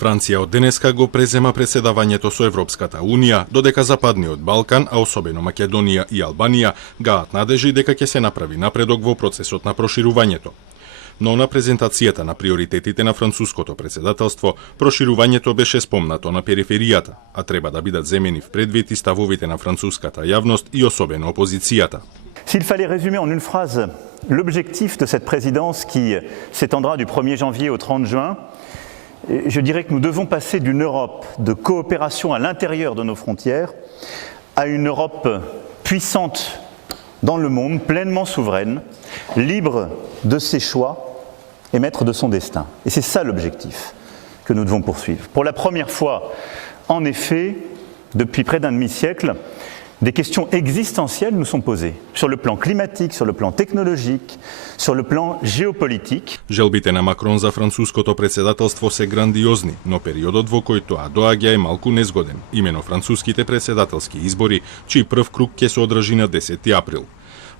Франција од денеска го презема преседавањето со Европската Унија, додека Западниот Балкан, а особено Македонија и Албанија, гаат надежи дека ќе се направи напредок во процесот на проширувањето. Но на презентацијата на приоритетите на француското председателство, проширувањето беше спомнато на периферијата, а треба да бидат земени в предвид и ставовите на француската јавност и особено опозицијата. S'il fallait résumer en une phrase l'objectif de cette présidence qui s'étendra du 1er janvier au 30 juin, je dirais que nous devons passer d'une Europe de coopération à l'intérieur de nos frontières à une Europe puissante dans le monde, pleinement souveraine, libre de ses choix et maître de son destin. Et c'est ça l'objectif que nous devons poursuivre. Pour la première fois, en effet, depuis près d'un demi-siècle, des questions existentielles nous sont posées, sur le plan climatique, sur le plan technologique, sur le plan géopolitique. Желбите на Макрон за француското председателство се грандиозни, но периодот во кој тоа доаѓа е малку незгоден, имено француските председателски избори, чиј прв круг ќе се одржи на 10 април.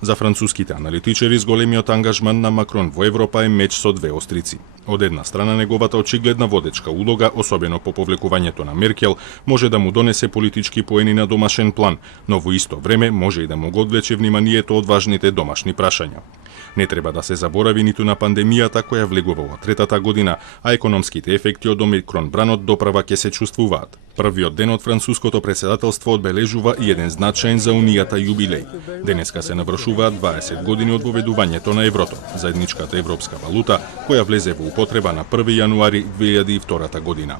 За француските аналитичари, зголемиот ангажман на Макрон во Европа е меч со две острици. Од една страна, неговата очигледна водечка улога, особено по повлекувањето на Меркел, може да му донесе политички поени на домашен план, но во исто време може и да му го одвлече вниманието од важните домашни прашања. Не треба да се заборави ниту на пандемијата која влегува во третата година, а економските ефекти од омикрон бранот доправа ќе се чувствуваат. Првиот ден од француското председателство одбележува и еден значаен за Унијата јубилеј. Денеска се навршуваат 20 години од воведувањето на еврото, заедничката европска валута, која влезе во употреба на 1 јануари 2002 година.